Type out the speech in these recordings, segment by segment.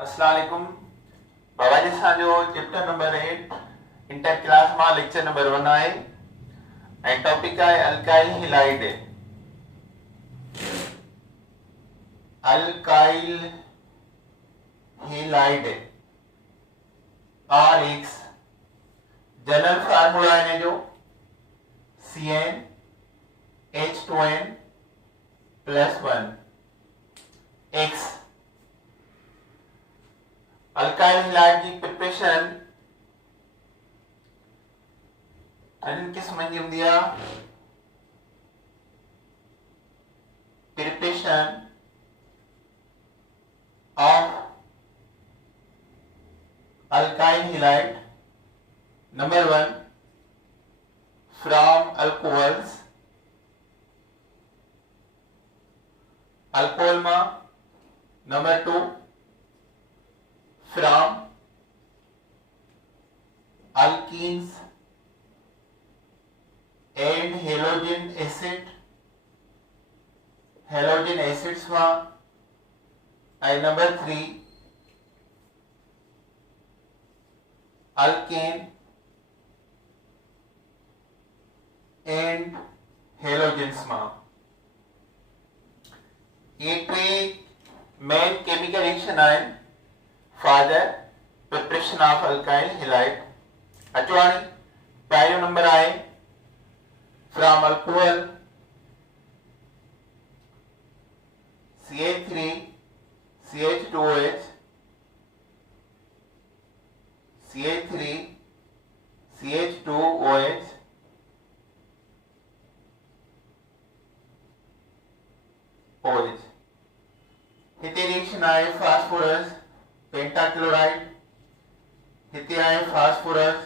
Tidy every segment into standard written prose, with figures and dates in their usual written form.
अस्सलाम वालेकुम। बाबा जी असांजो चैप्टर नंबर 8 इंटर क्लास मां लेक्चर नंबर 1 आहे ऐं टॉपिक आहे alkyl halide. Alkyl halide RX general formula है जो CnH2n + 1 X। अल्काइल हिलाइड की प्रिपरेशन किस्म जी हूंदी आहे। Preparation of alkyl halide number 1 from alcohols, alcohol में। Number 2 from alkenes and halogen acids में। and number 3 alkane and halogens में। ये टे मेन केमिकल रिएक्शन आहिनि for the preparation of alkyl halide. अचवाणी पहिरियों नंबर आहे from alcohol CH3 CH2OH CH3 CH2OH OH। हिते रिएक्शन आहे फास्फोरस पेंटाक्लोराइड, हिते आहे फास्फोरस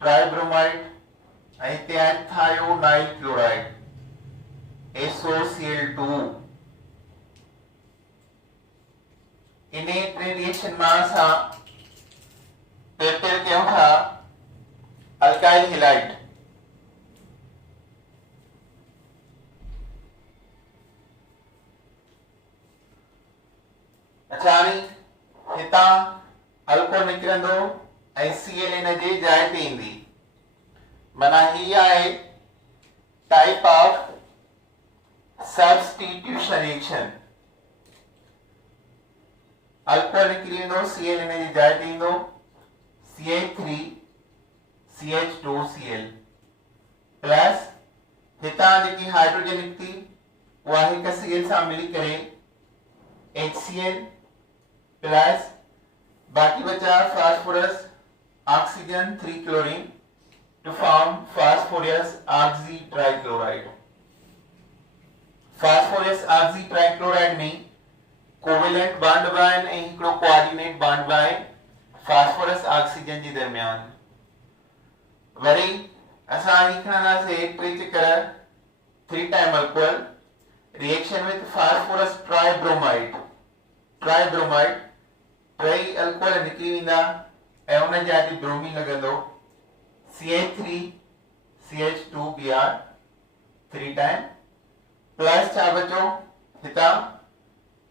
ट्राइब्रोमाइड ऐं हिते आहे थायोनाइल क्लोराइड SOCl2। इन टे रिएक्शन में असां प्रिपेयर कयूं था अल्काइल हिलाइड। अच्छा हितां अल्कोहल निकिरंदो ऐं Cl इन जे जाइ ते ईंदी। माना ही आहे type of substitution reaction. Alcohol निकिरी वेंदो, Cl इन जे जाइ ते ईंदो, CH3 CH2Cl प्लस हितां जेकी हाइड्रोजन निकिती उहा हिक Cl सां मिली करे HCl प्लस बाकी बचा phosphorus oxygen 3 chlorine to form phosphorus oxytrichloride. Phosphorus oxytrichloride में कोवेलेंट बॉन्ड बि आहिनि ऐं हिकिड़ो कोऑर्डिनेट बॉन्ड बि आहे फास्फोरस ऑक्सीजन जे दरमियान। वरी असां ही खणंदासीं टे चकर 3 time alcohol reaction with phosphorus tribromide टई अल्कोहल निकिरी वेंदा ऐं उन जे आगे ब्रोमीन लॻंदो CH3 CH2Br 3 टाइम प्लस छा बचो हितां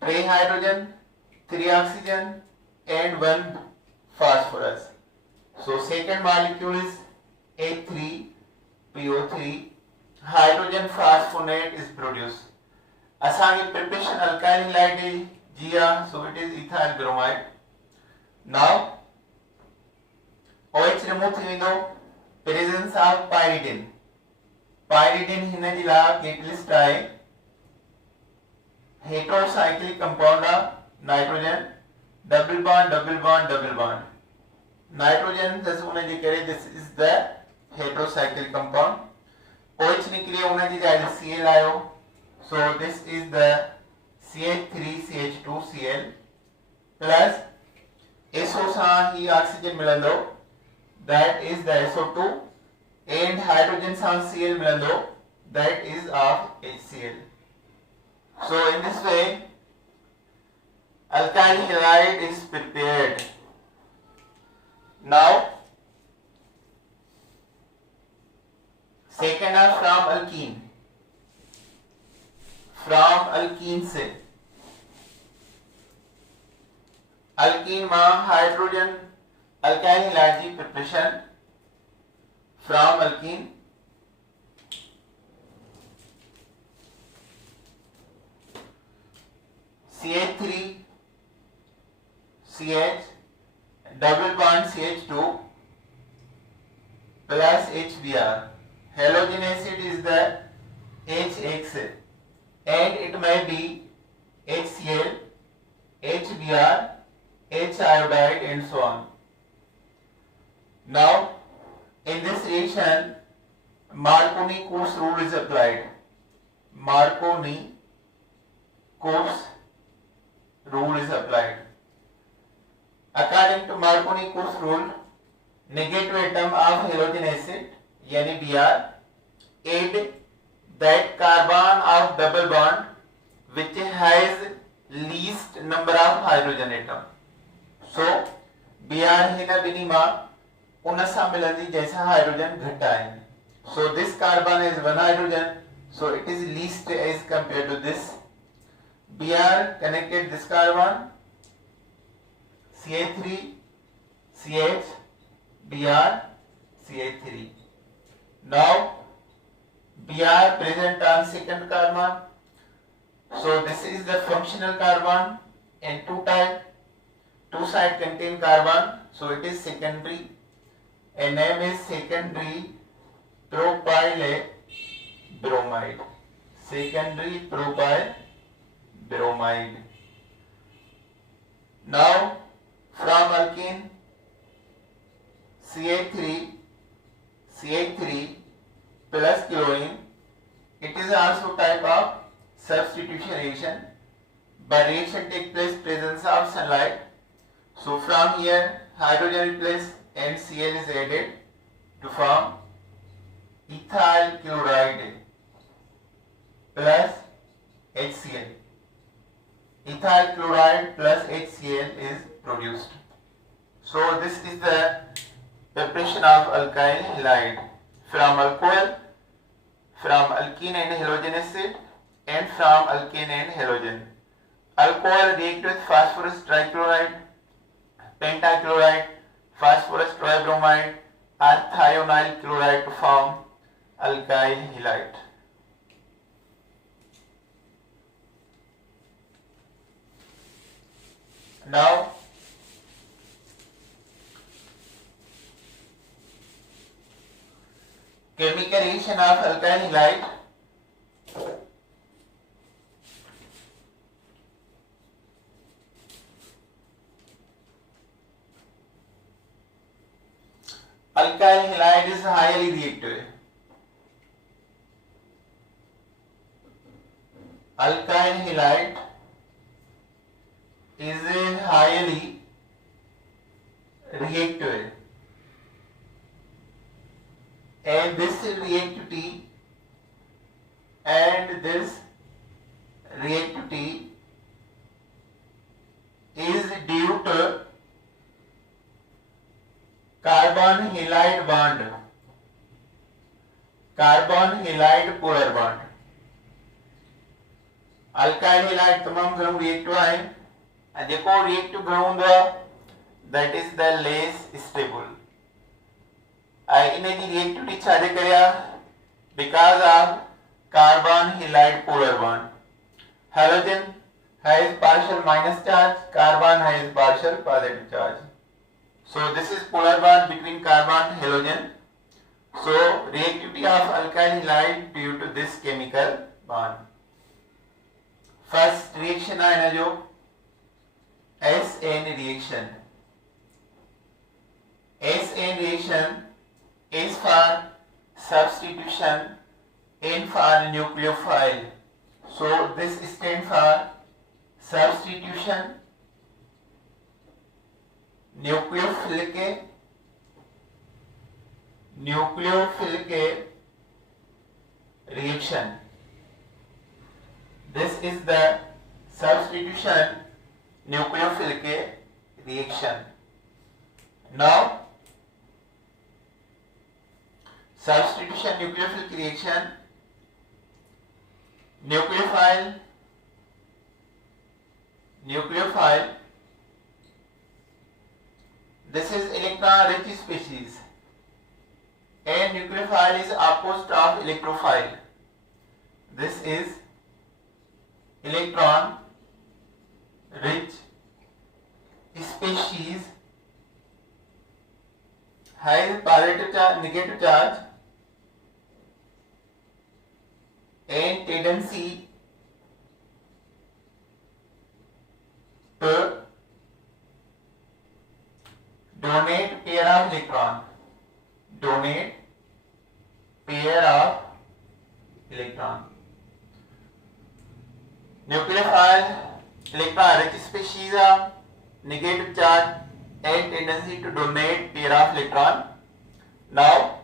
3 hydrogen 3 oxygen and 1 phosphorus। So second molecule is H3PO3 hydrogen phosphonate is produced। असांखे प्रिपरेशन अल्काइल हिलाइड जी आहे, so it is ethyl bromide। now OH remove थी वेंदो, प्रेजेंस ऑफ पायरिडिन। पायरिडिन हिन जी लाइ कैटलिस्ट आहे, हेटेरोसाइक्लिक कंपाउंड आहे, नाइट्रोजन डबल बॉन्ड नाइट्रोजन जस उन जे करे this is the heterocyclic compound. OH निकली उन जी जाइ Cl आयो, so this is the CH3CH2Cl plus SO सां ही ऑक्सीजन मिलंदो, that is the SO2 and hydrogen सां Cl मिलंदो, that is of HCl। so in this way alkyl halide is prepared। now second are from alkene। from alkene से alkene ma hydrogen alkyl halide preparation from alkene CH3 CH double bond CH2 plus HBr. Halogen acid is the HX and it may be HCl, HBr, H iodide and so on. Now in this reaction Marconi-Course rule is applied. Marconi-Course rule is applied. According to Marconi-Course rule, negative atom of halogen acid yani Br add that carbon of double bond which has least number of hydrogen atom. So Br हिना बिनीमा उन सम्मिलनी जैसा hydrogen घटा है. So this carbon has one hydrogen, so it is least as compared to this. Br connected this carbon CH3 CH Br CH3. Now Br present on second carbon, so this is the functional carbon and two side contain carbon, so it is secondary and name is secondary propyl bromide. Secondary propyl bromide. Now from alkene CH3 plus chlorine, it is also type of substitution reaction, but reaction take place presence of sunlight. So from here hydrogen replaced and Cl is added to form ethyl chloride plus HCl. Ethyl chloride plus HCl is produced. So this is the preparation of alkyl halide from alcohol, from alkene and halogen acid and from alkane and halogen. Alcohol react with phosphorus trichloride, pentachloride, phosphorus tribromide or thionyl chloride to form alkyl halide. Now chemical reaction of alkyl halide. Alkyl halide is highly reactive. Alkyl halide is highly reactive, and this reactivity is due to carbon halide bond, carbon halide polar bond. Alkyl halide तमाम घणो reactive आहे ऐं जेको reactive घणो हूंदो आहे that is the less stable ऐं इन जी reactivity छाजे करे आहे because of carbon halide polar bond halogen has partial minus charge, carbon has partial positive charge. So this is polar bond between carbon and halogen. So reactivity of alkyl halide due to this chemical bond. First reaction है जो SN reaction. SN reaction is for substitution N for nucleophile. So this stands for substitution nucleophilic reaction. This is the substitution nucleophilic reaction. Now substitution nucleophilic reaction, nucleophile this is electron rich species, and nucleophile is opposite of electrophile. This is electron rich species, has positive charge, negative charge, and tendency to donate pair of electron. Donate pair of electron. Nucleophile, electron rich species of negative charge and tendency to donate pair of electron. Now,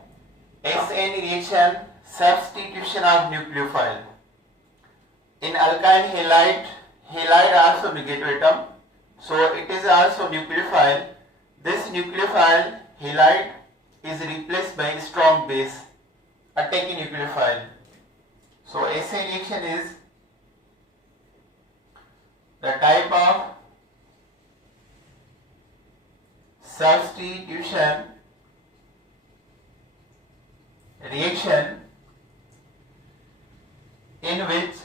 SN reaction, substitution of nucleophile. In alkyl halide, halide also negative atom, so it is also nucleophile. This nucleophile halide is replaced by strong base attacking nucleophile. So SN reaction is the type of substitution reaction in which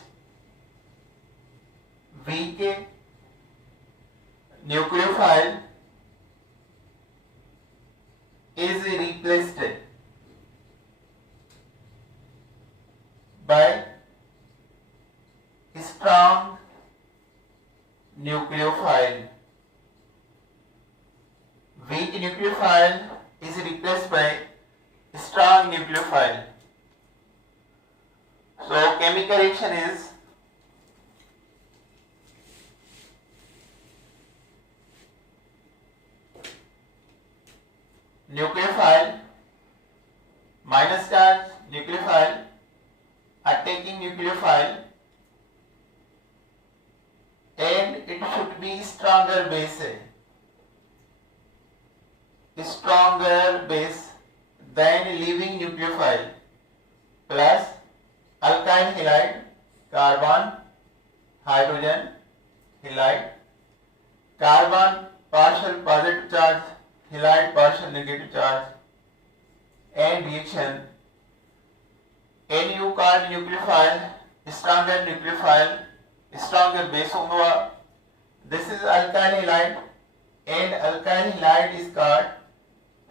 weak nucleophile is replaced by strong nucleophile. Weak nucleophile is replaced by strong nucleophile. So chemical reaction is nucleophile minus charge nucleophile attacking nucleophile, and it should be stronger base than leaving nucleophile, plus alkyl halide, carbon, hydrogen, halide, carbon partial positive charge, halide partial negative charge, and reaction Nu called nucleophile, stronger nucleophile, stronger base होगा. This is alkyl halide, and alkyl halide is called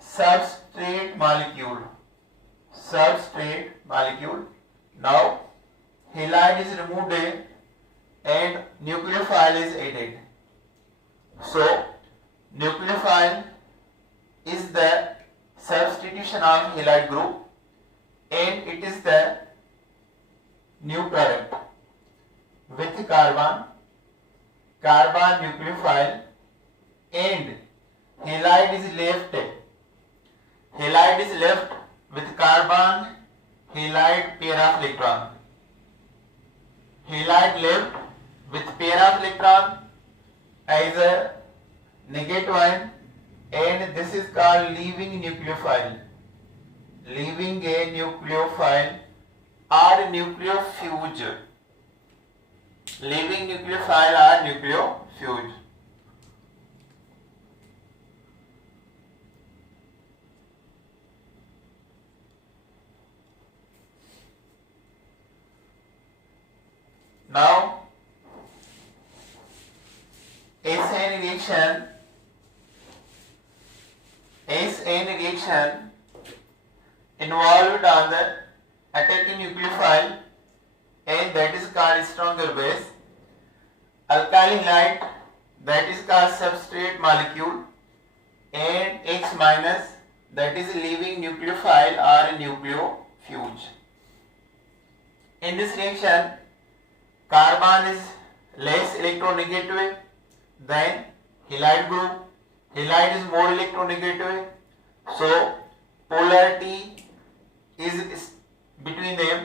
substrate molecule. Substrate molecule. Now halide is removed and nucleophile is added. So nucleophile is the substitution of halide group, and it is the new product with carbon nucleophile, and halide is left with carbon halide pair of electron. Halide left with pair of electron as a negative ion, and this is called leaving nucleophile. Leaving a nucleophile or nucleofuge. Leaving nucleophile or nucleofuge. Now, SN reaction involved on the attacking nucleophile, and that is called stronger base. Alkyl halide, that is called substrate molecule, and X minus, that is leaving nucleophile or nucleofuge. In this reaction, carbon is less electronegative than halide group. Halide is more electronegative, so polarity is between them,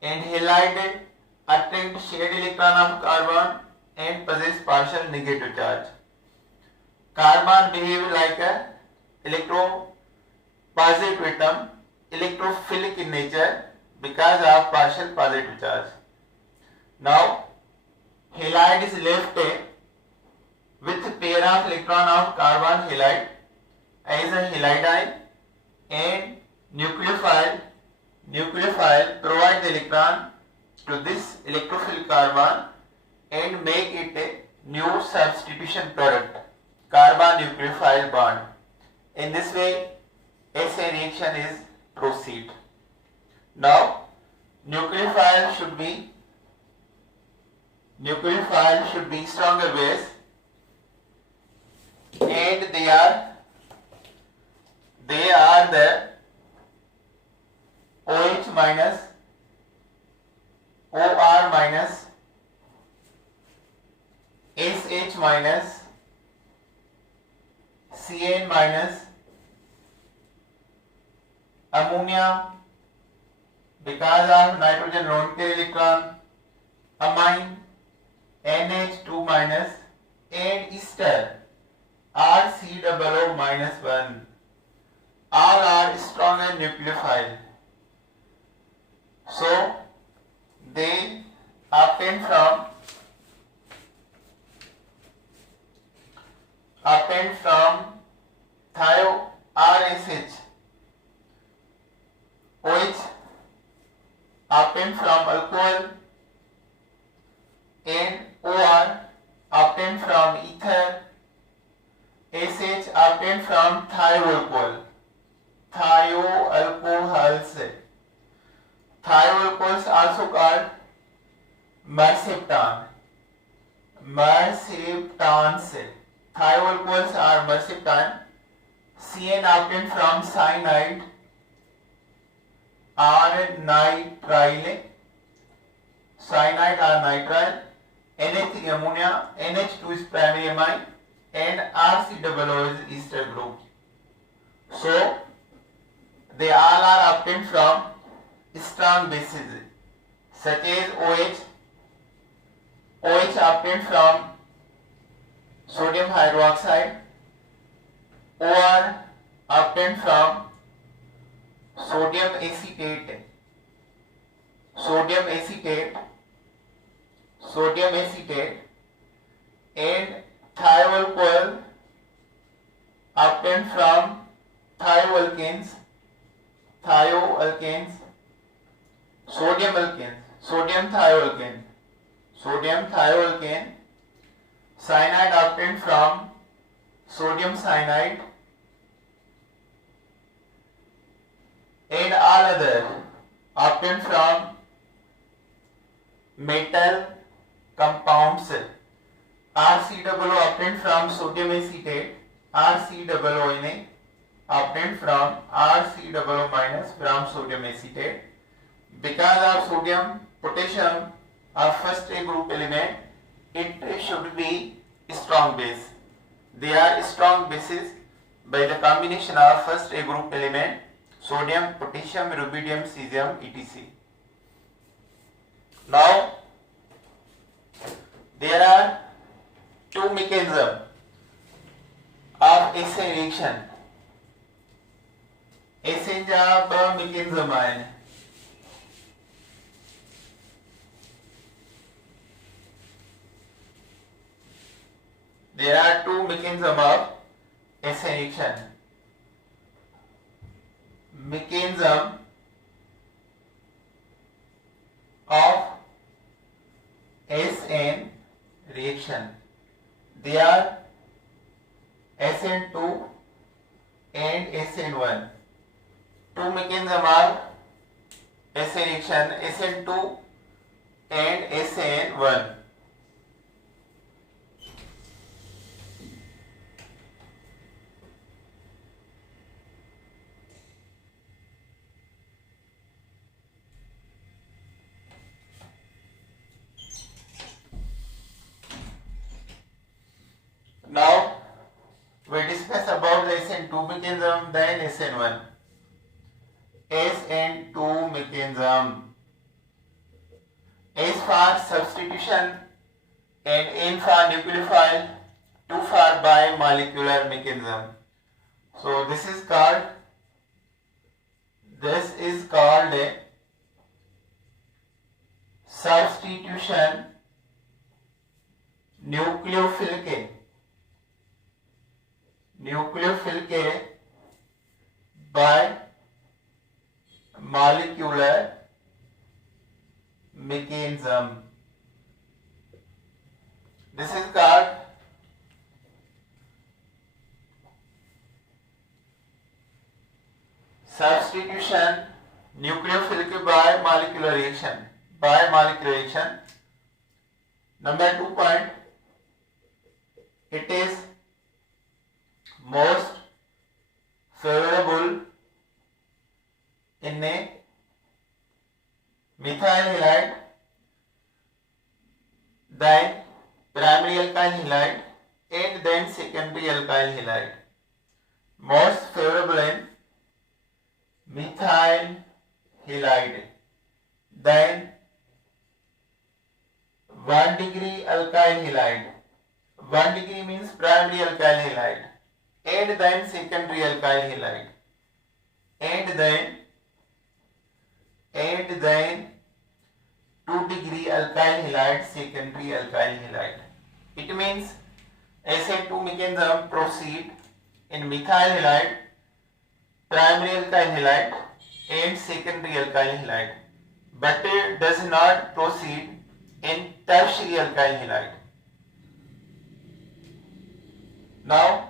and halide attract shared electron of carbon and possess partial negative charge. Carbon behave like a electropositive atom, electrophilic in nature because of partial positive charge. Now halide is left with pair of electron of carbon halide, as a halide and nucleophile provide the electron to this electrophilic carbon and make it a new substitution product, carbon nucleophile bond. In this way, SA reaction is proceed. Now, nucleophile should be stronger base, and they are the OH minus, OR minus, SH minus, CN minus, ammonia because of nitrogen lone pair electron, amine, NH2 minus, and ester RCOO minus 1. All are stronger nucleophile. So they obtain from thio RSH, OH obtained from alcohol, and OR obtained from ether, SH obtained from thioalcohol. Thioalcohols also called merceptans. Thioalcohols are merceptan. CN obtained from cyanide or nitrile. Cyanide or nitrile. NH3 ammonia. NH2 is primary amine, and RCOO is ester group. So they all are obtained from strong bases such as OH. OH obtained from sodium hydroxide. OR obtained from sodium acetate. And thioalcohol obtained from thioalkanes, sodium thioalkane, cyanide obtained from sodium cyanide, and all other obtained from metal compounds. RCOO obtained from sodium acetate, RCOO obtained from RCOO minus from sodium acetate. Because of sodium, potassium are first A group element, it should be strong base. They are strong bases by the combination of first A group element, sodium, potassium, rubidium, cesium, etc. Now, there are two mechanisms of SA reaction. SA job mechanism है. There are two mechanisms of SA reaction. Mechanism of SN reaction. They are SN2 and SN1. Two mechanisms are SA reaction, SN2 and SN1. Now we discuss about the SN2 mechanism, then SN1. SN2 mechanism. S for substitution and N for nucleophile, 2 for bimolecular mechanism. So this is called a substitution nucleophilic This is called substitution nucleophilic bimolecular reaction. Bimolecular reaction. Number 2 point, it is most favorable in a methyl halide then primary alkyl halide and then secondary alkyl halide. Most favorable in methyl halide then 1 degree alkyl halide. 1 degree means primary alkyl halide and then secondary alkyl halide and then 2 degree alkyl halide secondary alkyl halide. It means ऐसे 2 mechanism proceed in methyl halide, primary alkyl halide and secondary alkyl halide, but it does not proceed in tertiary alkyl halide. Now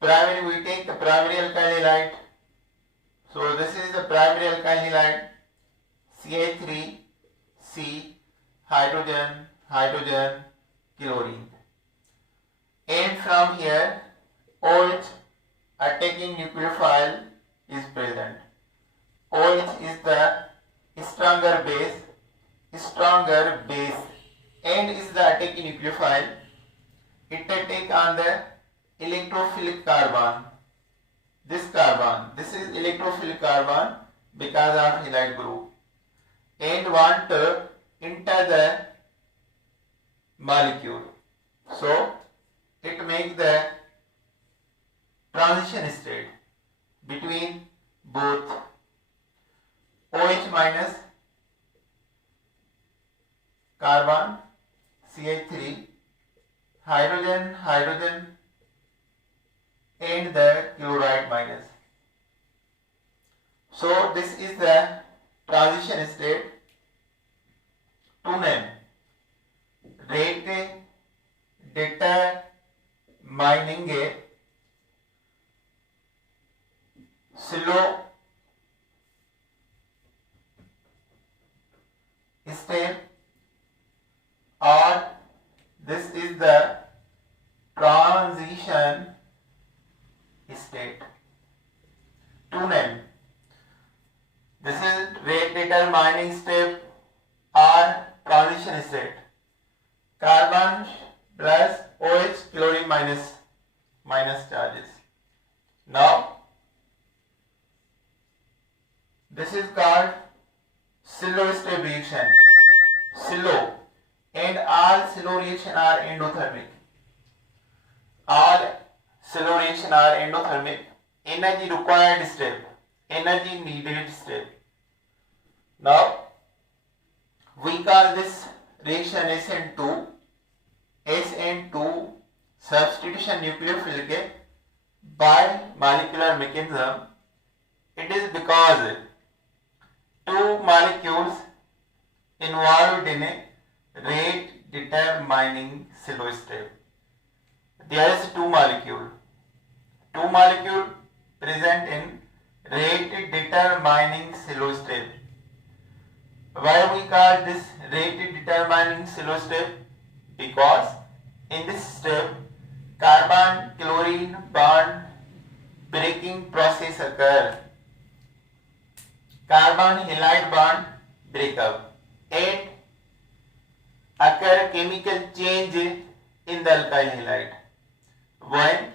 primary, we take the primary alkyl halide. So this is the primary alkyl halide, CH3C, hydrogen, hydrogen, chlorine. And from here OH attacking nucleophile is present. OH is the stronger base and is the attacking nucleophile. It attack on the electrophilic carbon. This is electrophilic carbon because of halide group and want to enter the molecule. So it makes the transition state between both OH minus carbon, CH3, hydrogen, hydrogen and the chloride minus. So this is the transition state. To name, rate determining a slow step, or this is the transition state. To name, this is rate determining step or transition state. Carbon plus OH, chlorine minus charges. Now this is called slow step reaction. Slow, and all slow reaction are endothermic. All slow reaction are endothermic. Energy required step, energy needed step. Now we call this reaction SN2. SN2 substitution nucleophilic bimolecular mechanism. It is because 2 molecules involved in a rate determining slow step. There is 2 molecule present in rate determining slow step. Why we call this rate determining slow step? Because in this step carbon chlorine bond breaking process occur. Carbon halide bond breakup and occur chemical change in the alkyl halide. When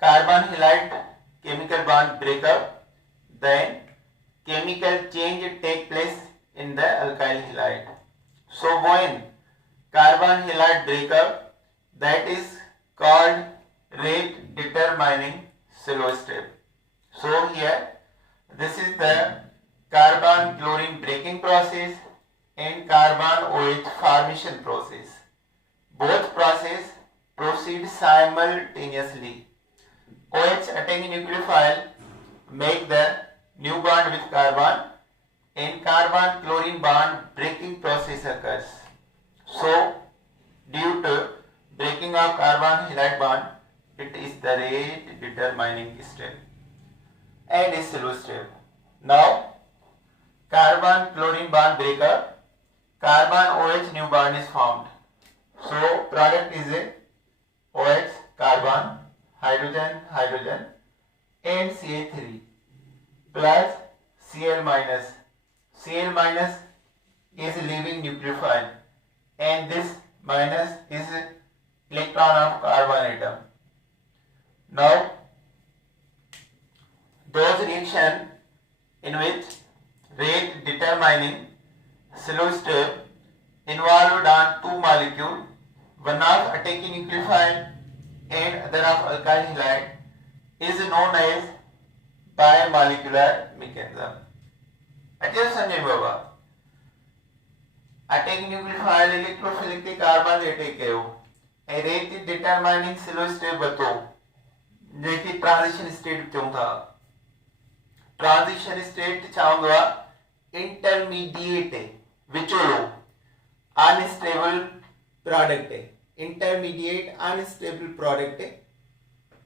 carbon halide chemical bond breakup, then chemical change take place in the alkyl halide. So when carbon halide breakup, that is called rate determining slow step. So here this is the carbon chlorine breaking process and carbon OH formation process. Both process proceed simultaneously. OH attacking nucleophile make the new bond with carbon and carbon chlorine bond breaking process occurs. So due to breaking of carbon halide bond, it is the rate determining step and is slow step. Now carbon chlorine bond breaker, carbon OH new bond is formed. So product is a OH carbon, hydrogen hydrogen and CH3 plus Cl minus. Cl minus is leaving nucleophile and this minus is electron of carbon atom. Now those reaction in which rate determining slow step involved on two molecules, one of attacking nucleophile and other of alkyl halide, is known as bimolecular mechanism. अच्छे से समझे बाबा, attacking nucleophile electrophilic के carbon attack है वो, rate determining slow step बतो, जैसे transition state क्यों था, transition state चाहूँगा intermediate है, विचोलो unstable product है, intermediate unstable product है,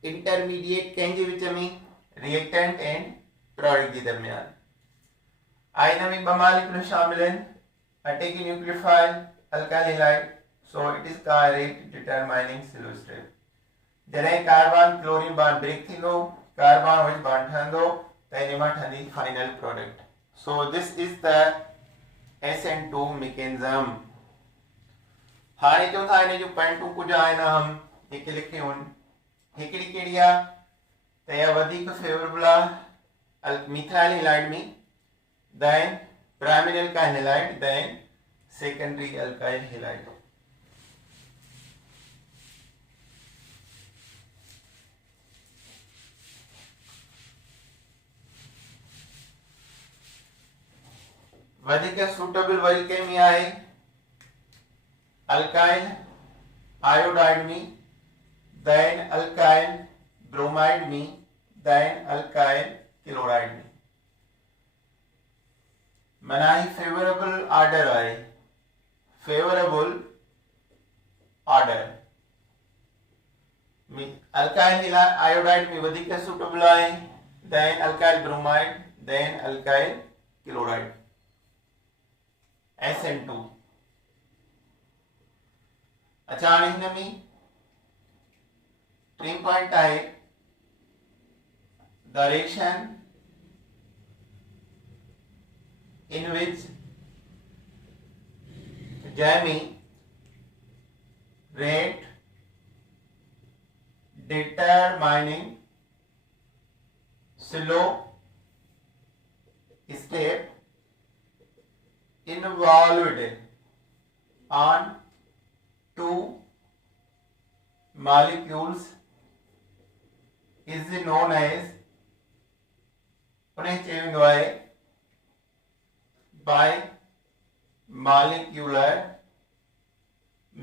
intermediate कहेंगे विच में reactant and product के दरमियान आयनिक बमालिक्यूल शामिल हैं attacking nucleophile alkyl halide, so it is called rate determining slow step. जॾहिं कार्बन क्लोरीन बॉन्ड ब्रेक थींदो, कार्बन OH बॉन्ड ठहंदो त इन मां ठहंदी final product. So this is the SN2 mechanism. हाणे चऊं था इन जो पॉइंटूं कुझु आहिनि हम जेके लिखियूं आहिनि. हिकिड़ी कहिड़ी आहे त इहा वधीक फेवरेबल आहे मिथाइल हैलाइड में, then primary alkyl halide, then secondary alkyl halide. वधीक सुटेबल वरी कंहिं में आहे alkyl iodide में, then alkyl bromide में, then alkyl chloride में. मना ही फेवरेबल ऑर्डर आहे, फेवरेबल ऑर्डर में अल्काइल आयोडाइड में वधीक सुटेबल आहे, then alkyl bromide, then alkyl chloride. SN2. अच्छा हाणे हिन में टीं पॉइंट आहे the reaction in which Jamie rate determining slow step involved on two molecules is known as उन्हें चेंज हुआ है bimolecular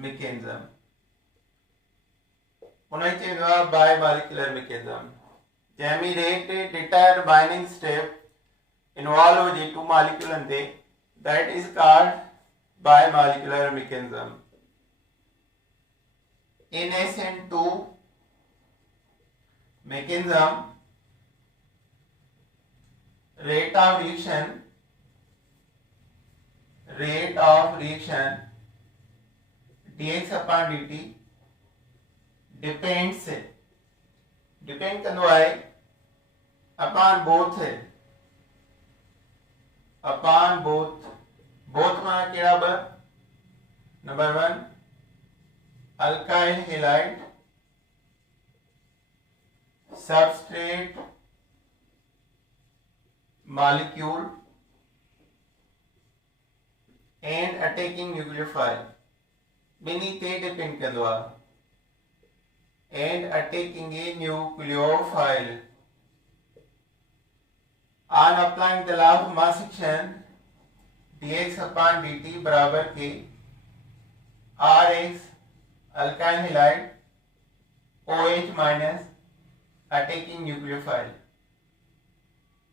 mechanism. उन्हें चेंज हुआ bimolecular mechanism. जैमी rate determining step involve हो जी two molecule अंदे, that is called bimolecular mechanism. In SN2 mechanism, rate of reaction dx upon dt depend करनो है upon both माना केड़ा ब number 1 alkyl halide substrate molecule and attacking nucleophile ॿिन्ही ते depend कंदो आहे and attacking a nucleophile. On applying the law of mass action dx upon dt बराबर के Rx alkyl halide OH minus attacking nucleophile,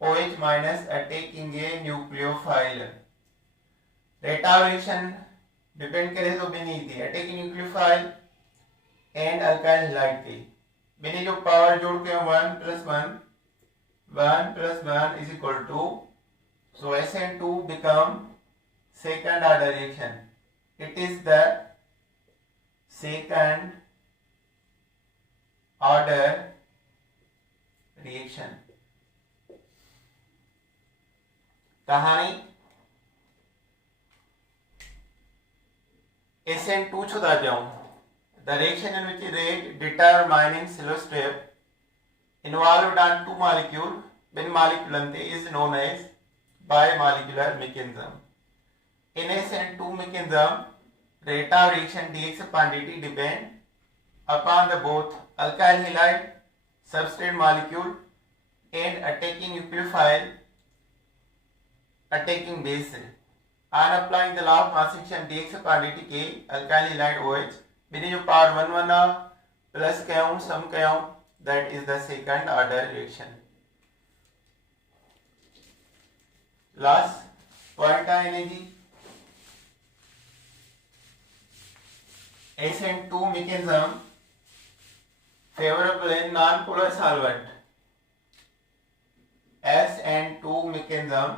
OH minus attacking a nucleophile. Rate of reaction depend करे तो बेनी थी attacking nucleophile and alkyl halide थी बेनी जो power जोड़ के 1 + 1 is equal to so SN2 become second order reaction. It is the second order reaction. कहानी SN2 छुदा जाऊं the reaction in which rate determining slow step involved on two molecule bin-molecular is known as bimolecular mechanism. In SN2 mechanism, rate of reaction dx upon dt depend upon the both alkyl halide substrate molecule and attacking nucleophile attacking base. On applying the law of mass action dx upon dt के alkyl halide OH बिनी जो power 1 plus कयाऊं सम कयाऊं that is the second order reaction. Last point आने जी SN2 mechanism favorable in non-polar solvent. SN2 mechanism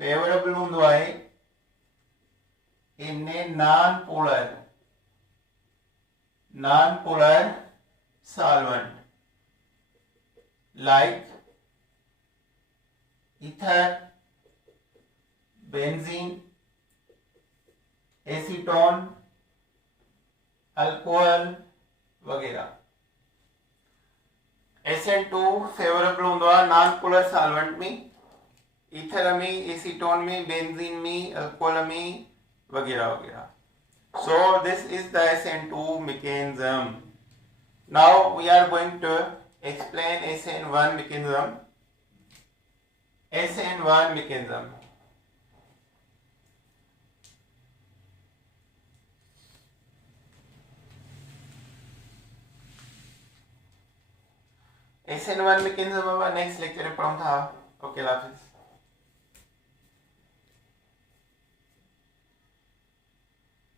favorable होंदो आहे in a non-polar solvent like ether, benzene, acetone alcohol वगैरह SN2 favourable होंदो आहे non polar solvent में ether में acetone में benzene में alcohol में वगैरह वगैरह so this is the SN2 mechanism. Now we are going to explain SN1 mechanism. SN1 mechanism SN1 mechanism next lecture में पढ़ूंगा. Okay, love.